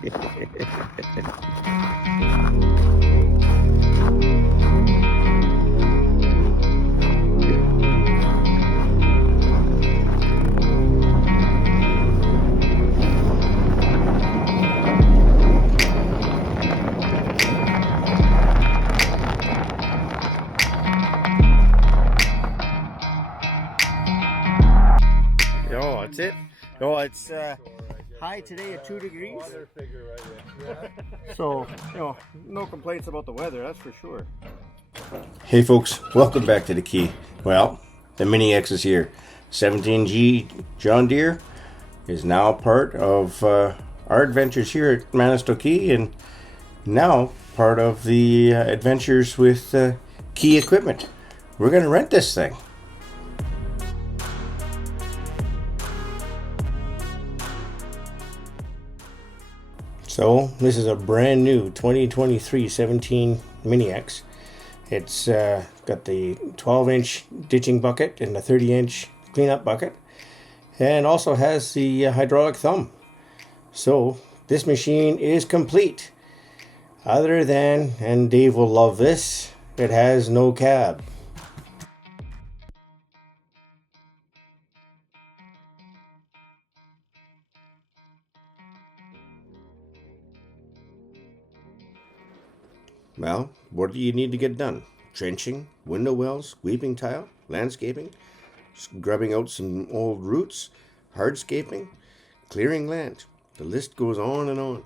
Oh, that's it. Oh, it's high today at 2 degrees. So, no complaints about the weather, that's for sure. Hey folks, welcome back to the Key. Well, the Mini X is here. 17G John Deere is now part of our adventures here at Manisto Key, and now part of the adventures with Key Equipment. We're going to rent this thing. So this is a brand new 2023 17 Mini X. It's got the 12-inch ditching bucket and the 30-inch cleanup bucket, and also has the hydraulic thumb. So this machine is complete, other than, and Dave will love this, it has no cab. Well, what do you need to get done? Trenching, window wells, weeping tile, landscaping, grubbing out some old roots, hardscaping, clearing land. The list goes on and on.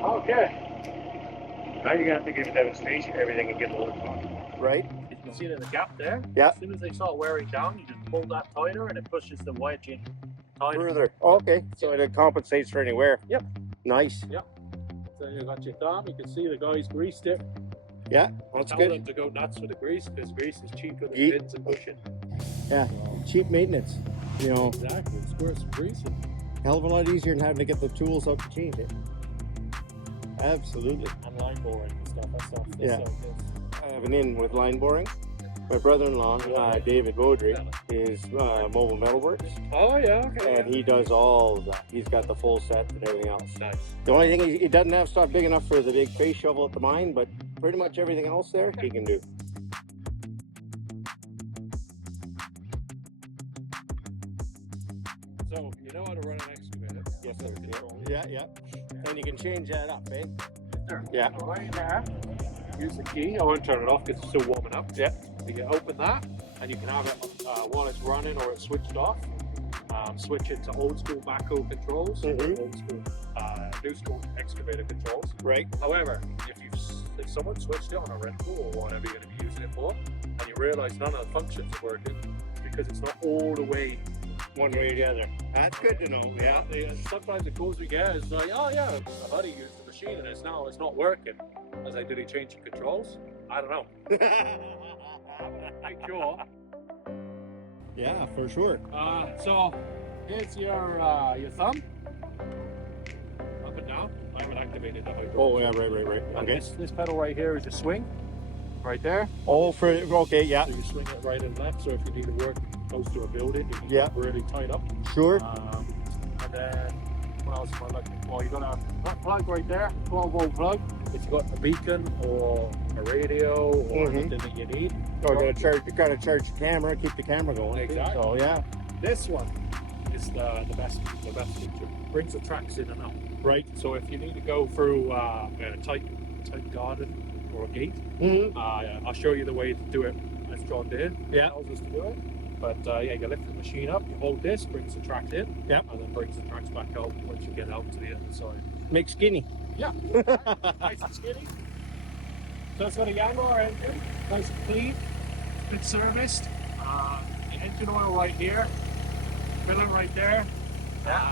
Okay. Now you're going to have to give a demonstration of everything and get the look on. Right? You can see there's a gap there. Yeah. As soon as they start wearing down, you just pull that tighter and it pushes the wedge in tighter. Further. Okay, so it compensates for any wear. Yep. Nice. Yep. So you got your thumb. You can see the guys greased it. Yeah, that's Tell good. them to go nuts with the grease, because grease is cheaper than Ye- pins and bushing. Yeah, cheap maintenance. Exactly. Squirt some grease in. Hell of a lot easier than having to get the tools out to change it. Absolutely. And line boring and stuff. That's Yeah. how it is. I have an in with line boring. My brother-in-law, David Beaudry, is Mobile Metalworks, Oh, yeah, okay. and he does all of that. He's got the full set and everything else. Nice. The only thing, he doesn't have stuff big enough for the big face shovel at the mine, but pretty much everything else there he can do. So, you know how to run an excavator? Yes, sir. Yeah. And you can change that up, eh? There. Yeah. So right there, use the key. I won't turn it off because it's still warming up. Yeah. You can open that, and you can have it while it's running or it's switched off. Switch it to old school backhoe controls, or old school, new school excavator controls. Right. However, if someone switched it on a rental or whatever you're going to be using it for, and you realize none of the functions are working because it's not all the way One way or the other. That's good to know. Yeah. Sometimes the calls we get is like, oh yeah, a buddy used the machine and it's not working. I was like, did he change the controls? I don't know. Make sure. Yeah, for sure. So here's your thumb. Up and down. I haven't activated the hydraulic. Oh yeah, right. And Okay. this pedal right here is a swing. Right there. Oh, okay, yeah. So you swing it right and left. So if you need to work close to a building, you can Yeah. really tight up. Sure. And then what else am I looking for? You got a plug right there, 12-volt plug. If you got a beacon or a radio or anything that you need. Oh, gotta charge the camera, keep the camera going. Exactly. So yeah. This one is the best feature. Brings the tracks in and out. Right. So if you need to go through a tight garden, or a gate. Mm-hmm. I'll show you the way to do it as John Deere Yeah. tells us to do it. But yeah, you lift the machine up, you hold this, brings the tracks in, Yep. and then brings the tracks back out once you get out to the other side. Make skinny. Yeah, nice and skinny. So it's got a Yanmar engine, nice and clean, been serviced. The engine oil right here, filler right there,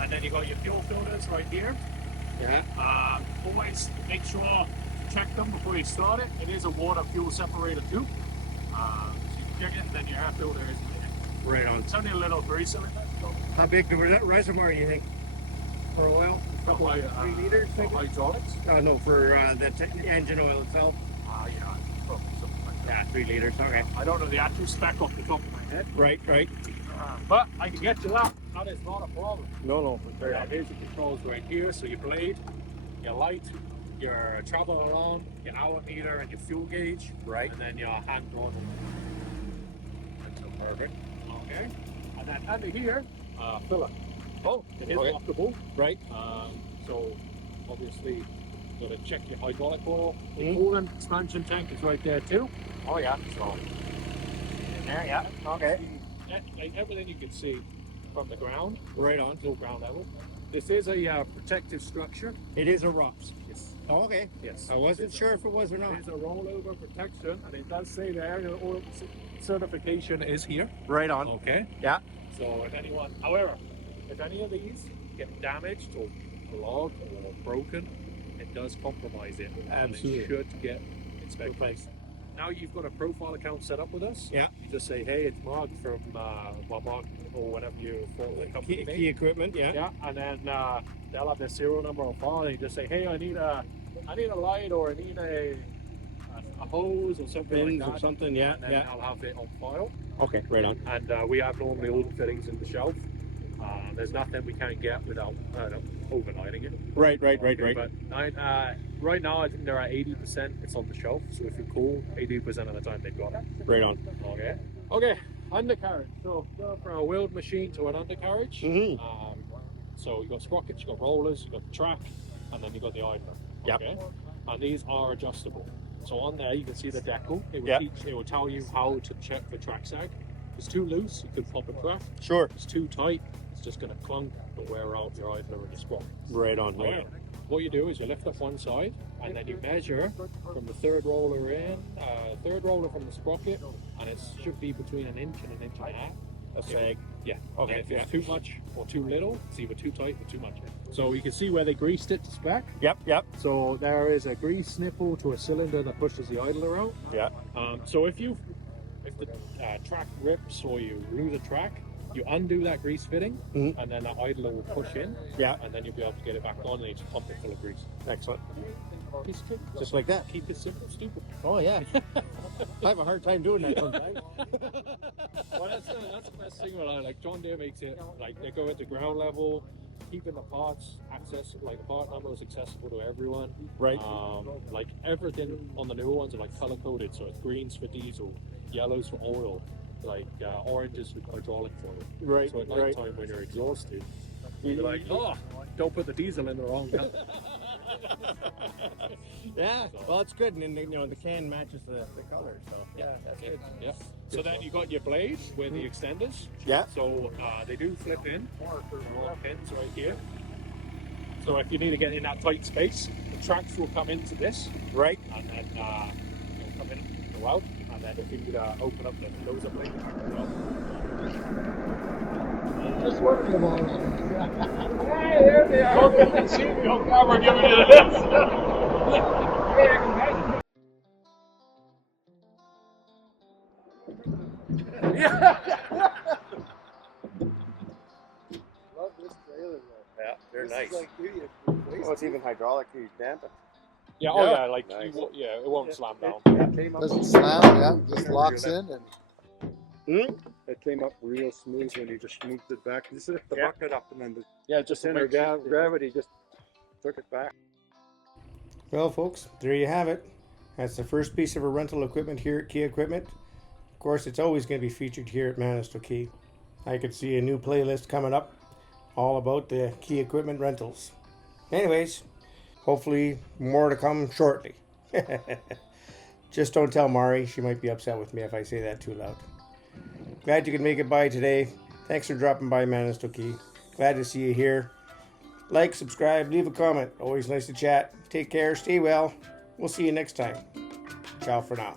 and then you got your fuel filters right here. Yeah. Always make sure to check them before you start it. It is a water fuel separator too. So you can check it, and then your air filter is in it. Right on. It's only a little grease in it. So How big was that reservoir, you think, for oil? couple of 3 liters, maybe? hydraulics. No, for the engine oil itself. Yeah, probably something like that. Yeah, 3 liters. Okay. I don't know the actual spec off the top of my head, Right. but I can get you that. That is not a problem. No. Yeah, here's the controls right here. So your blade, your light, your travel alarm, your hour meter, and your fuel gauge. Right. And then your hand throttle. That's perfect. Okay. And then under here, filler. Oh, It is okay. lockable. Right. So obviously, got to check your hydraulic oil. The Mhm. coolant expansion tank is right there too. Oh, yeah. So In there, yeah. Okay. like everything you can see from the ground, Right on. no ground level. This is a protective structure. It is a ROPS. Yes. Oh, okay. Yes. I wasn't sure if it was or not. It is a rollover protection, and it does say there the oil certification is here. Right on. Okay. Yeah. So if anyone, however, if any of these get damaged or clogged or broken, it does compromise it. Absolutely. And it should get inspected. Now you've got a profile account set up with us. Yeah. You just say, hey, it's Mark from Mark or whatever you call the company name. Key equipment, yeah. Yeah, and then they'll have their serial number on file, and you just say, hey, I need a light, or I need a hose or something Pins like that. or something, yeah, And then yeah. I'll have it on file. Okay, right on. And we have normally all the fittings in the shelf. There's nothing we can't get without overnighting it. Right. But right now, I think they're at 80%. It's on the shelf. So if you call, 80% of the time they've got it. Right on. Okay. Undercarriage. So go from a wheeled machine to an undercarriage. Mhm. So you got sprockets, you got rollers, you got the track, and then you got the idler. Yep. Okay. And these are adjustable. So on there you can see the decal. It will Yep. it will tell you how to check for track sag. If it's too loose, you could pop a crack. Sure. If it's too tight, it's just going to clunk and wear out your idler and your sprocket. Right on. However, what you do is you lift up one side and then you measure from the third roller from the sprocket, and it should be between an inch and an half. A sag. Yeah. Okay, And if yeah. it's too much or too little, it's either too tight or too much. So you can see where they greased it to spec. Yep. So there is a grease nipple to a cylinder that pushes the idler out. Yeah. So if the track rips or you lose a track, you undo that grease fitting, Mhm. and then that idler will push in, Yeah. and then you'll be able to get it back on, and you just pump it full of grease. Excellent. Piece of cake. Just like that. Keep it simple, stupid. Oh, yeah. I have a hard time doing that sometimes. Well, that's the best thing about it. Like John Deere makes it like they go at the ground level, keeping the parts like the part number is accessible to everyone. Right. Like everything on the newer ones are like color coded, so it's greens for diesel, yellows for oil, like oranges for hydraulic fluid. Right. So at night time when you're exhausted, you're like, oh, don't put the diesel in the wrong color. Yeah. Well, it's good, and then the can matches the color, so yeah, that's good. Yeah. So then you got your blade with the extenders. Yeah. So they do flip in. All pins right here. So if you need to get in that tight space, the tracks will come into this, Right. and then you'll come in, go out, and then if you need to open up the close up blade, go out. Just working them all. Hey, here they are. Don't get the see me on camera giving you this. Love this trailer though. Yeah, they're This is like idiot. Oh, it's even hydraulic. You damp it. Yeah, oh Yeah. yeah, like Nice. it won't slam down. It came up, doesn't slam, yeah, just locks in and It came up real smooth when you just moved it back. You just lift the Yeah. bucket up and then the Yeah, just center gravity just took it back. Well, folks, there you have it. That's the first piece of our rental equipment here at Key Equipment. Of course, it's always going to be featured here at Manistow Key. I could see a new playlist coming up all about the Key Equipment rentals. Anyways, hopefully more to come shortly. Just don't tell Mari. She might be upset with me if I say that too loud. Glad you could make it by today. Thanks for dropping by, Manistokee. Glad to see you here. Like, subscribe, leave a comment. Always nice to chat. Take care, stay well. We'll see you next time. Ciao for now.